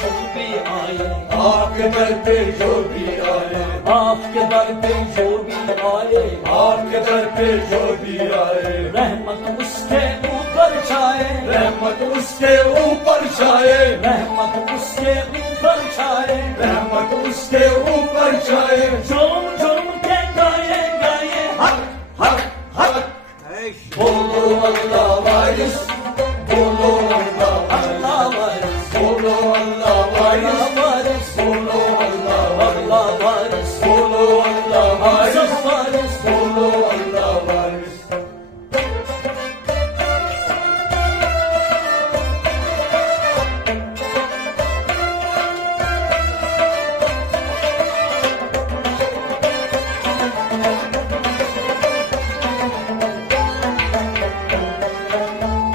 जो भी आए, आपके दर पे जो भी आए, आपके दर पे जो भी आए, आपके दर पे जो भी आए, रहमत उसके ऊपर छाए, रहमत उसके ऊपर छाए, रहमत उसके ऊपर छाए, रहमत उसके ऊपर छाए। झूम झूम के गाए गाए हक हक हक, बोलो अल्लाह वारिस, बोलो अल्लाह अल्लाह वारिस, बोलो अल्लाह वारिस, वारिस, बोलो अल्लाह अल्लाह वारिस, बोलो अल्लाह वारिस, सब वारिस, बोलो अल्लाह वारिस।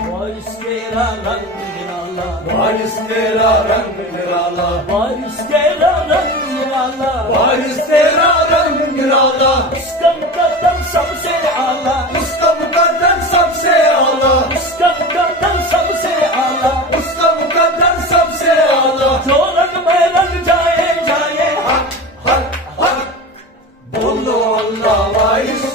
वारिस तेरा रंग निराला, वारिस तेरा रंग निराला, वारिस तेरा रंग निराला, वारिस तेरा रंग निराला, उसका मुकद्दम सबसे आला, उसका मुकद्दर सबसे आला, उसका मुकद्दम सबसे आला, उसका मुकद्दर सबसे आला। जो रंग में रंग जाए जाए हक हक हक, बोलो अल्लाह वारिस,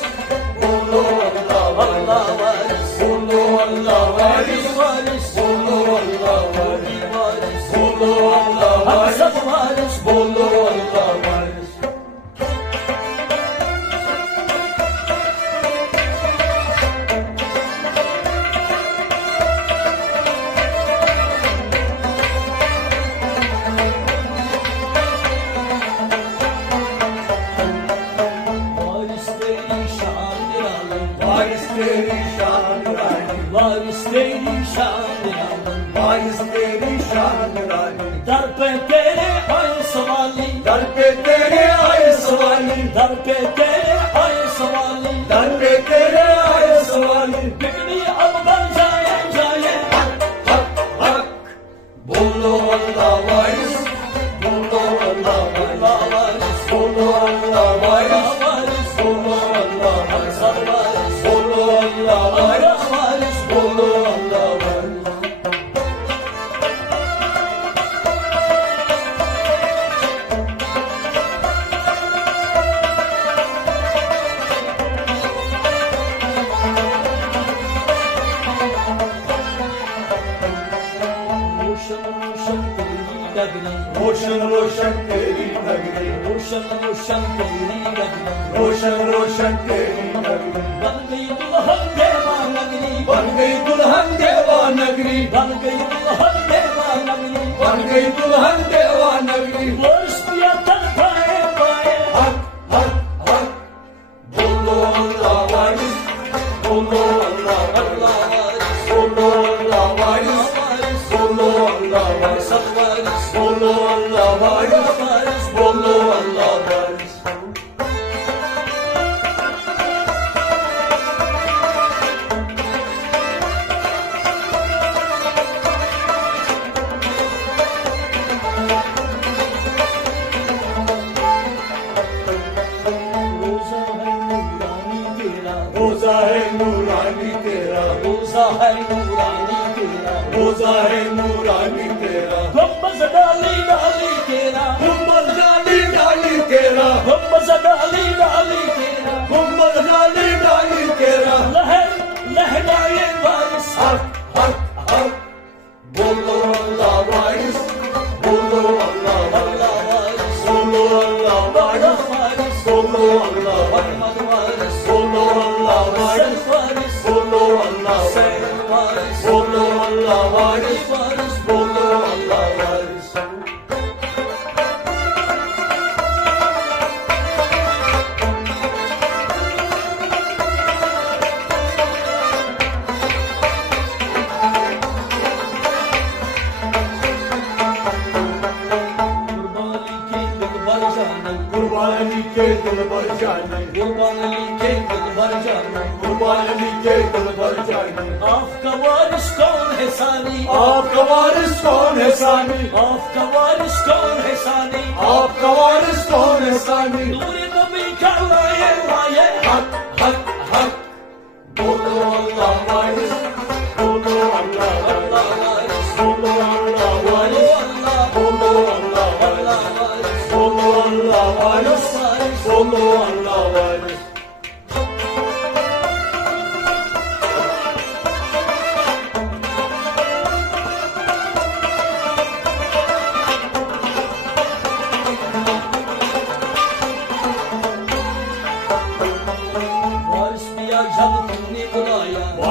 बोलो अल्लाह अल्लाह वारिस, वारिस, बोलो अल्लाह वारिस, वारिस, बोलो अल्लाह वारिस, वारिस, बोलो अल्लाह हम वारिस, सब वारिस, बोलो अल्लाह वारिस। वारिस तेरी शान निराली, वारिस तेरी शान रानी, वारिस तेरी शान निराली, वारिस तेरी शान रानी, दर पे तेरे आए सवाली, दर पे तेरे आए सवाली, दर पे तेरे आए सवाली, दर पे तेरे आए सवाली। बिगड़ी अब बन जाए जाए हक हक, बोलो अल्लाह वारिस, बोलो अल्लाह वारिस, अल्लाह वारिस, बोलो अल्लाह वारिस, वारिस, बोलो अल्लाह हम वारिस, सब वारिस, बोलो अल्लाह वारिस, अल्लाह वारिस, बोलो अल्लाह वारिस। रोशन रोशन तेरी डगरी, रोशन रोशन तेरी नगरी, रोशन रोशन तेरी डगरी, रोशन रोशन तेरी नगरी, बन गई दुल्हन देवा नगरी, बन गई दुल्हन देवा नगरी, बन गई दुल्हन देवा नगरी, बन गई दुल्हन देवा नगरी। वर्ष दिया तन पाए पाए, हक हक हक, बोलो अल्लाह वारिस, बोलो अल्लाह वारिस, बोलो अल्लाह वारिस, बोलो अल्लाह वारिस, सब वारिस, बोलो अल्लाह वारिस, वारिस, बोलो अल्लाह वारिस। रोजा है नूरानी तेरा, रोजा है नूरानी तेरा, रोजा है नूरानी तेरा, रोजा है नूरानी तेरा, गुम्बद डाली डाली तेरा, गुम्बद डाली डाली तेरा, गुम्बद डाली डाली तेरा, गुम्बद डाली डाली तेरा। लहर लहराए वारिस, हक हक हक, बोलो अल्लाह वारिस, बोलो अल्लाह वारिस, अल्लाह वारिस, बोलो अल्लाह वारिस, बोलो अल्लाह वारिस, वारिस, बोलो अल्लाह वारिस, वारिस, बोलो अल्लाह वारिस, वारिस, बोलो अल्लाह वारिस। कुर्बानी के दिल भर जाने, कुर्बानी के दिल भर जाने, कुर्बानी के दिल भर कुर्बानी के जाने, दिल भर जाने। आपका वारिस कौन है सानी, आपका वारिस कौन है सानी, आपका वारिस कौन है सानी, आपका वारिस कौन है सानी। नूर नबी का लाए लाए, हक हक हक, बोलो अल्लाह वारिस, बोलो अल्लाह वारिस, अल्लाह वारिस, बोलो अल्लाह वारिस, अल्लाह बोलो